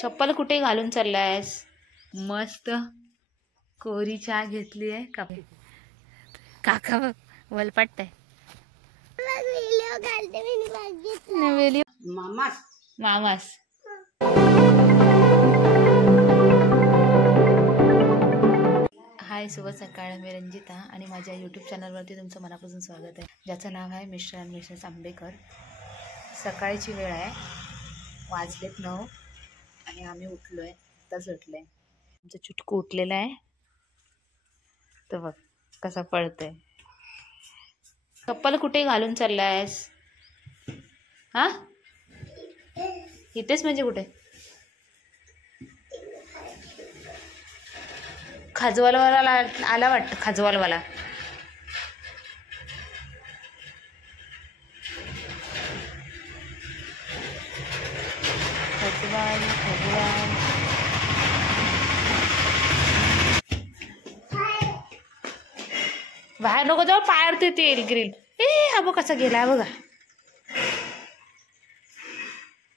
चप्पल कुठे घालून चाललायस? मस्त कोरी चहा घेतली आहे काका वलपाटताय मामास. हाय, शुभ सकाळ. मी रंजिता आणि माझ्या यूट्यूब चॅनलवरती तुमचं मनापासून स्वागत आहे, ज्याचं नाव आहे मिस्टर अँड मिसेस आंबेकर. सकाळची वेळ आहे, वाजलेत 9 आणि आम्ही उठलो आहे. आताच उठलो आहे. आमचं चुटकू उठलेलं आहे, तर बघ कसा पळतोय. चप्पल कुठे घालून चाललायस? हा, इथेच म्हणजे कुठे? खाजवालवाला आला वाटतं. खाजवालवाला बाहेर नको जाऊ, पायावरती येईल ग्रिल. हा बघ कसा गेला बघा.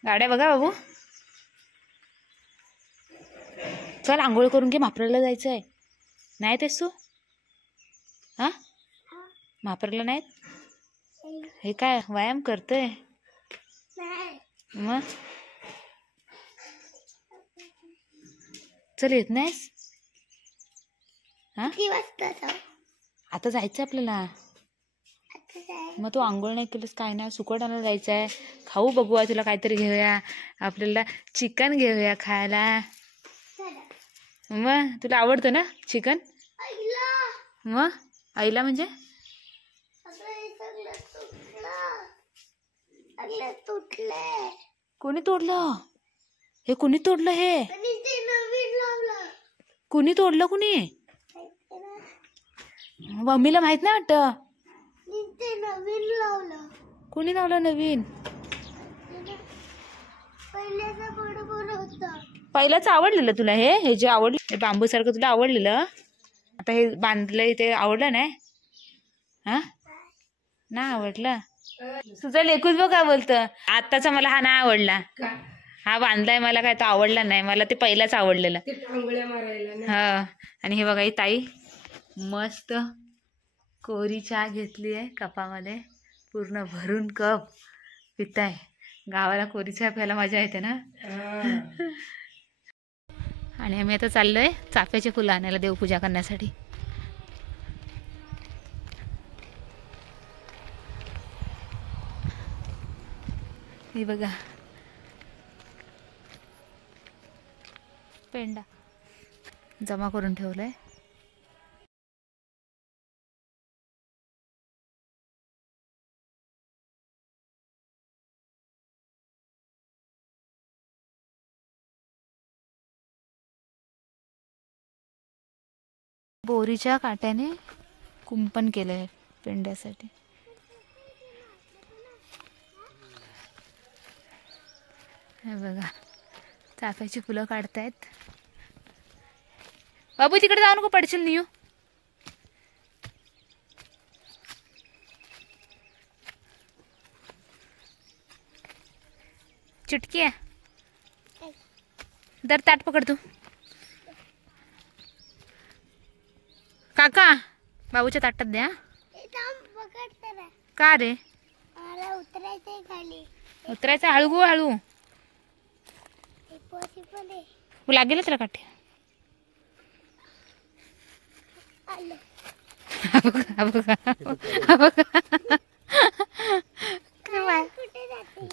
गाड्या बघा बाबू. चल आंघोळ करून घे, मापराला जायचं आहे. नाही तेच तू हा मापराला नाहीत? हे काय व्यायाम करतोय मग? चल येत नाहीस? हा आता जायचं आपल्याला. मग तू आंघोळ नाही केलीस काय नाही, सुकट आणायला जायचं आहे. खाऊ बघूया, तुला काहीतरी घेऊया. आपल्याला चिकन घेऊया खायला. मग तुला आवडतं ना चिकन? मग आईला म्हणजे कोणी तोडलं? हे कोणी तोडलं? हे कोणी तोडलं? कोणी? मम्मीला माहित नाही वाटत. कोणी लावलं नवीन? पहिल्याच आवडलेलं तुला? हे जे आवडलं, हे बांबू सारखं तुला आवडलेलं. आता हे बांधलंय ते आवडलं नाही? हा नाही आवडलं? तुझं लेकूच बघ काय बोलतं. आत्ताचा मला हा नाही आवडला. हा बांधलाय मला काय तो आवडला नाही. मला ते पहिलाच आवडलेलं. हा. आणि हे बघा ही ताई मस्त कोरी चहा घेतली आहे कपामध्ये, पूर्ण भरून कप पिताय. गावाला कोरी चहा प्यायला मजा येते ना. आणि आम्ही आता चाललोय चाफ्याची फुलं आणायला देवपूजा करण्यासाठी. हे बघा पेंडा जमा करून ठेवलाय. बोरीच्या काट्याने कुंपण केलंय पेंड्यासाठी. हे बघा चाफ्याची फुलं काढतायत. बाबू तिकडे जाऊ नको, पडशील नियू. चिटकी आहे दर ताट पकड तू. काका बाबूच्या ताटात द्या. का रे? उतरायचं हळू हळू. लागेल तर काठी.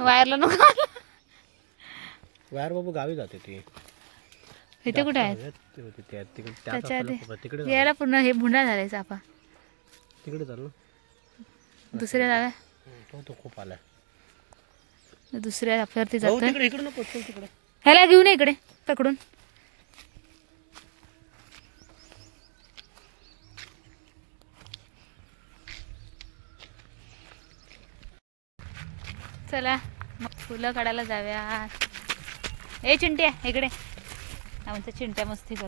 वायरला नको. वायर बाबू गावी जाते ती. इथे कुठे आहे? त्याच्या यायला पूर्ण हे भुंडा झालाय चाफा. तिकडे चाललो दुसऱ्या जागा. तो खूप आलाय. दुसऱ्या चाफ्यावरती जातोय. इकडे नको तिकडे. ह्याला घेऊन ये इकडे पकडून. चला मग फुलं काढायला जाऊया. ए चिंट्या इकडे. आमचा चिंट्या मस्ती कर.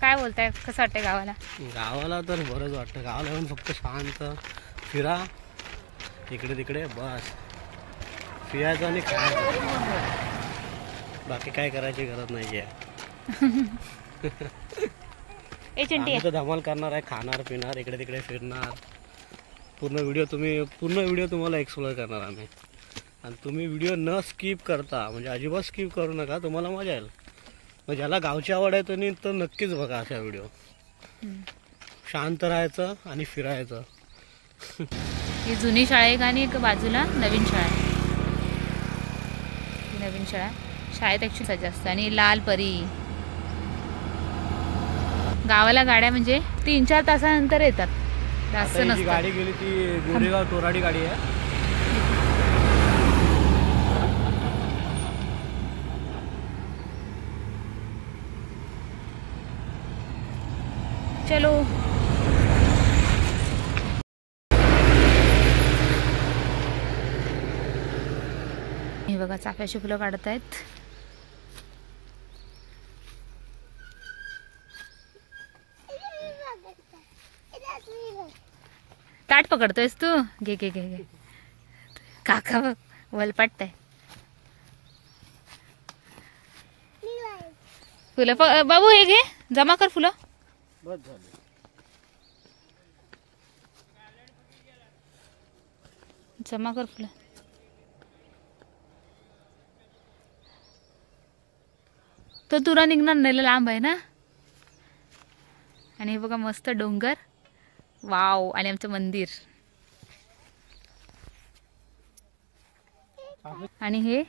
काय बोलताय, कसं वाटतंय गावाला? गावाला तर बरंच वाटतं. गावाला येऊन फक्त शांत फिरा इकडे तिकडे बस. पियायचं आणि खायचं, बाकी काय करायची गरज नाही आहे. ए चिंटी आम्ही तर धमाल करणार आहे, खाणार पिणार इकडे तिकडे फिरणार. पूर्ण व्हिडिओ तुम्हाला एक्सप्लोअर करणार आम्ही. आणि तुम्ही व्हिडिओ न स्किप करता, म्हणजे अजिबात स्किप करू नका, तुम्हाला मजा येईल. मग ज्याला गावची आवड आहे त्यांनी तर नक्कीच बघा अशा व्हिडिओ. शांत राहायचं आणि फिरायचं. ही जुनी शाळा आहे आणि एक बाजूला नवीन शाळा आहे. ही नवीन शाळा, शाळेत ॲक्च्युली सज्ज असतं. आणि लाल परी. गावाला गाड्या म्हणजे 3-4 तासानंतर येतात, जास्त आता ही जी नसतं. गाडी गेली ती गोरेगाव तोराडी गाडी आहे. चलो. हे बघा चाफ्याची फुलं काढत आहेत. ताट पकडतोयस तू? घे घे घे घे. काका बघ वलपाटताय. फुलं बाबू हे घे, जमा कर फुलं. बस झाली. जमा कर फुलं. तो तुरा निघणार नाही, लांब आहे ना. आणि हे बघा मस्त डोंगर, वाव. आणि आमचं मंदिर. आणि हे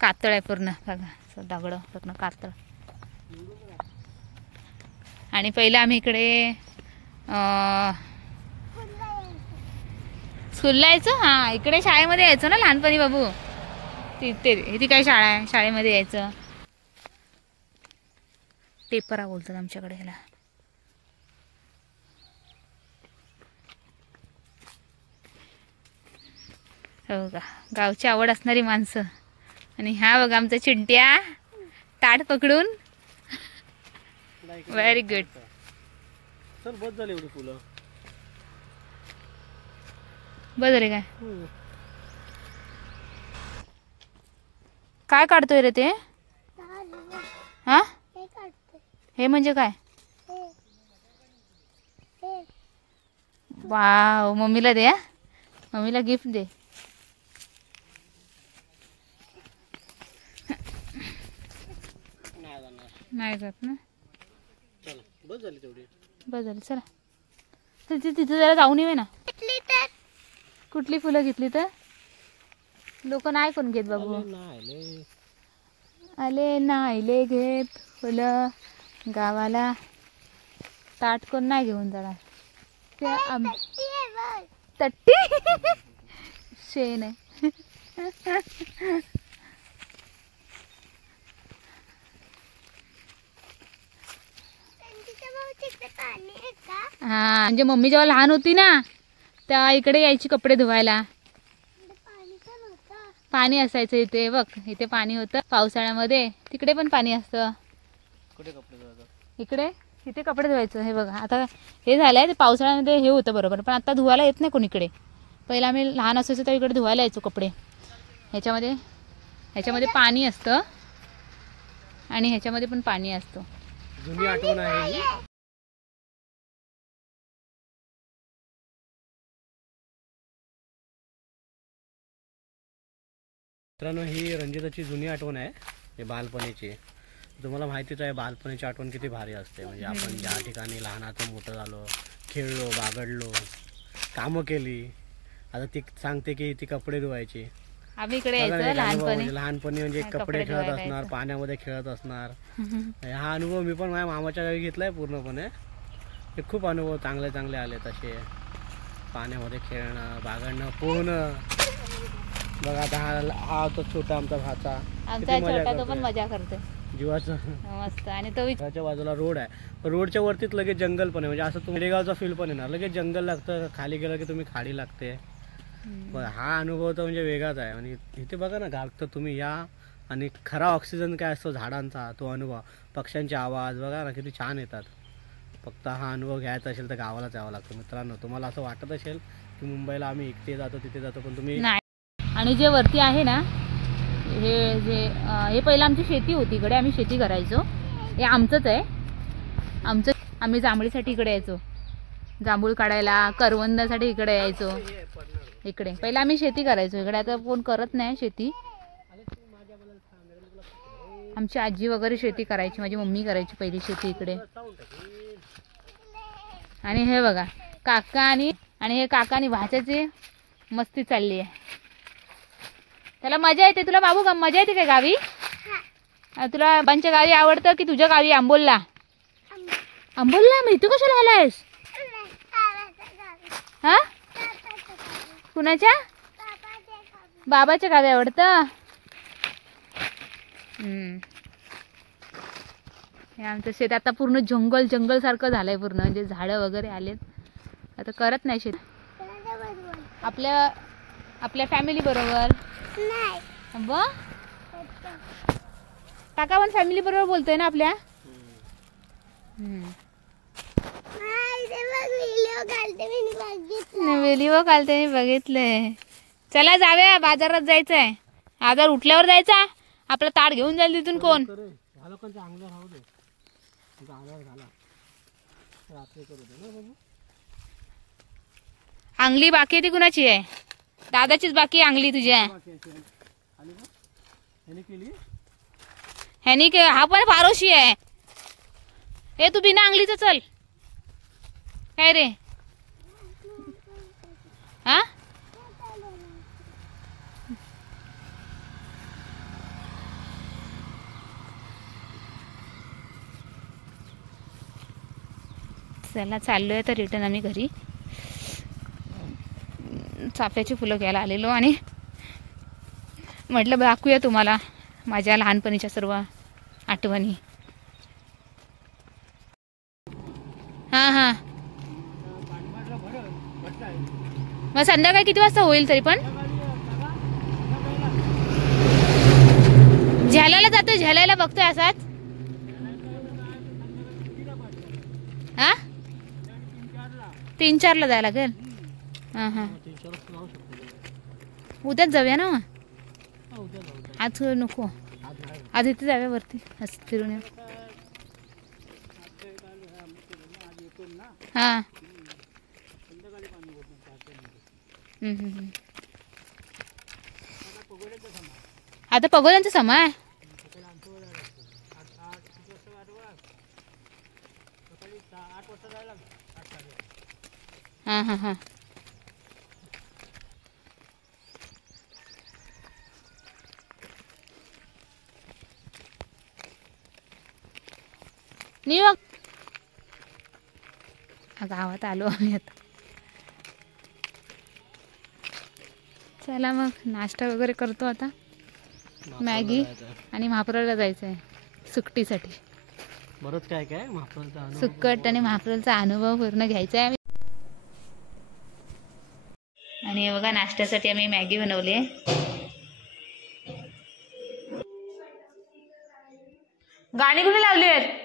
कातळ आहे पूर्ण बघा, असं दगड पूर्ण कातळ. आणि पहिलं आम्ही इकडे स्कूलला यायचो. हां, इकडे शाळेमध्ये यायचो ना लहानपणी बाबू. ती काय शाळा आहे, शाळेमध्ये यायचं. टेपरा बोलतात आमच्याकडे ह्याला. हो का, गावची आवड असणारी माणसं. आणि हा बघा आमचा चिंट्या ताट पकडून. Very good. चल बस झाली एवढी फुलं. बदल काय काय काढतोय रे ते? हा, हे म्हणजे काय? वाव, मम्मीला दे. मम्मीला गिफ्ट दे. नाही जात ना. बस झाली तेवढी. बस झाली, चला. तिथे जरा जाऊन येऊ ना. कुठली फुलं घेतली तर? लोक नाही कोण घेत बाबू. आले नाहीले घेत फुलं गावाला. ताट कोण नाही घेऊन जाणार. ते तट्टी शेण आहे. हा, म्हणजे मम्मी जेव्हा लहान होती ना तेव्हा इकडे यायची कपडे धुवायला. पाणी असायचं इथे बघ. इथे पाणी होतं पावसाळ्यामध्ये. तिकडे पण पाणी असतं. इकडे इथे कपडे धुवायचं. हे बघा आता हे झालंय, ते पावसाळ्यामध्ये हे होतं बरोबर, पण आता धुवायला येत नाही कोण इकडे. पहिला आम्ही लहान असायचो तर इकडे धुवायला यायचो कपडे. ह्याच्यामध्ये पाणी असतं आणि ह्याच्यामध्ये पण पाणी असतं. जुनी आठवण आहे. मित्रांनो, ही रंजिताची जुनी आठवण आहे, हे बालपणीची. तुम्हाला माहितीच आहे बालपणीची आठवण किती भारी असते. म्हणजे आपण ज्या ठिकाणी लहानाचं मोठं झालो, खेळलो, बागडलो, कामं केली. आता ती सांगते की ती कपडे धुवायची. आम्ही इकडे यायचो लहानपणी म्हणजे कपडे खेळत असणार, पाण्यामध्ये खेळत असणार. हा अनुभव मी पण माझ्या मामाच्या गावी घेतलाय पूर्णपणे. हे खूप अनुभव चांगले चांगले आले तसे. पाण्यामध्ये खेळणं, बागडणं, पोहणं. बघा आता हा तो छोटा आमचा भाचा, आमचा छोटा, तो पण मजा करतो जीवाचं मस्त. आणि तो घराच्या बाजूला रोड आहे, रोडच्या वरतीच लगेच जंगल पण आहे. म्हणजे असं तुम्ही खेडेगावचा फील पण येणार. लगेच जंगल लागतं, खाली गेलं की तुम्ही खाडी लागते. हा अनुभव तर म्हणजे वेगळाच आहे. आणि इथे बघा ना गावात तर तुम्ही या, आणि खरा ऑक्सिजन काय असतो झाडांचा, तो अनुभव, पक्ष्यांचे आवाज बघा ना किती छान येतात. फक्त हा अनुभव घ्यायचा असेल तर गावालाच यावं लागतं. मित्रांनो, तुम्हाला असं वाटत असेल की मुंबईला आम्ही इथे जातो तिथे जातो, पण तुम्ही नाही. आणि जे वरती आहे ना हे पहिलं आमची शेती होती, इकडे आम्ही शेती करायचो. हे आमचंच आहे, आमचं. आम्ही जांभळीसाठी इकडे यायचो, जांभूळ काढायला, करवंदासाठी इकडे यायचो. इकडे पहिलं आम्ही शेती करायचो इकडे, आता कोण करत नाही शेती. आमची आजी वगैरे शेती करायची, माझी मम्मी करायची पहिली शेती इकडे. आणि हे बघा काका आणि हे काका आणि भाच्याची मस्ती चालली आहे. त्याला मजा येते. तुला बाबू मजा येते काय गावी? तुला बाबांच्या गावी आवडतं की तुझ्या गावी आंबोलला? आंबोलला. मग तू कशाला आलायस? हा, कुणाच्या? बाबाच्या गावी आवडतं. हे आमचं शेत आता पूर्ण जंगल सारखं झालंय पूर्ण, म्हणजे झाडं वगैरे आलेत. आता करत नाही शेत. आपल्या फॅमिली बरोबर. काका पण फॅमिली बरोबर बोलतोय ना आपल्या. व्हिडिओ काढते मी बघितलंय. चला जाऊया, बाजारात जायचंय. आजार उठल्यावर जायचा. आपलं ताट घेऊन जाईल तिथून कोण. अंगली बाकी आहे ती कुणाची आहे? दादाचीच बाकी आहे अंगली तुझ्या. ह्यानी हा पण पारोशी आहे. हे तू बिना अंगलीच चल. काय रे? हा, चला चाललोय तर रिटर्न आम्ही घरी. चाफ्याची फुलं घ्यायला आलेलो आणि म्हटलं दाखवूया तुम्हाला माझ्या लहानपणीच्या सर्व आठवणी. हां मग संध्याकाळी किती वाजता होईल तरी पण? झेलायला जातोय, झेलायला बघतोय असाच. हा, 3-4ला जायला लागेल. हां उद्याच जाऊया ना. आज नको, आज इथे जाऊया वरती फिरून येऊ. हां आता पगोल्यांचा समय. हां गावात आलो आम्ही आता. चला मग नाश्ता वगैरे करतो आता. मॅगी आणि महाप्रला जायचं आहे सुकटीसाठी. बरंच काय सुकट आणि महाप्रलचा अनुभव पूर्ण घ्यायचा आहे. आणि बघा नाश्त्यासाठी आम्ही मॅगी बनवली आहे. गाणी कुठे लावली आहेत?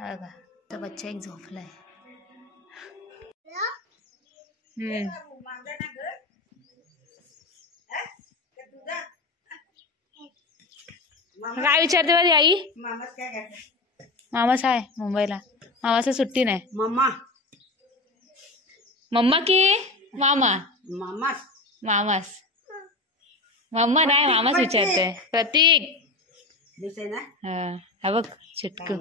बघा बच्चा एक झोपलाय. काय विचारते बरी आई? मामाच आहे मुंबईला. मामाचा सुट्टी नाही. मम्मा की मामा? मामास. मम्मा नाही मामाच विचारते. प्रतीक हा बघ चिटकू.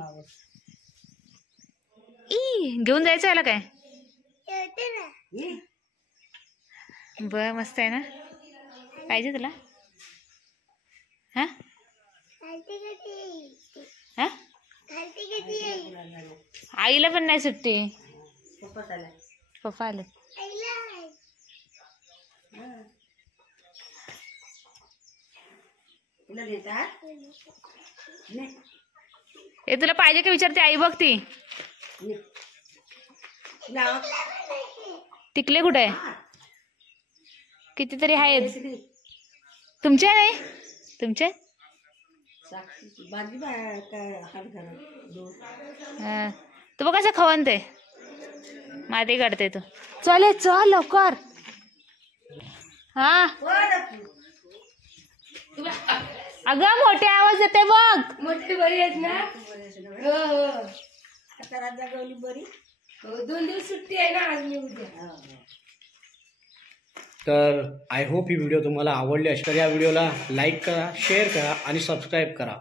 घेऊन जायचं याला काय? बर मस्त आहे ना. पाहिजे तुला? हा हा आईला पण नाही सुट्टी. पप्पा आले. हे तुला पाहिजे का विचारते आई. बघ ती टिकले कुठे आहे? कितीतरी आहेत. तुमच्या नाही? तुमचे तू बघ कसं खवन ते माती काढते तू. चल लवकर. हा अगं मोठे आवाज येते बघ. मोठी बरी आहेत ना? हो हो. आता राजा गवली बरी. हो 2 दिवस सुट्टी आहे ना आज मी उद्या. तर आय होप ही व्हिडिओ तुम्हाला आवडली असेल. तर या व्हिडिओला लाईक करा, शेअर करा आणि सबस्क्राईब करा.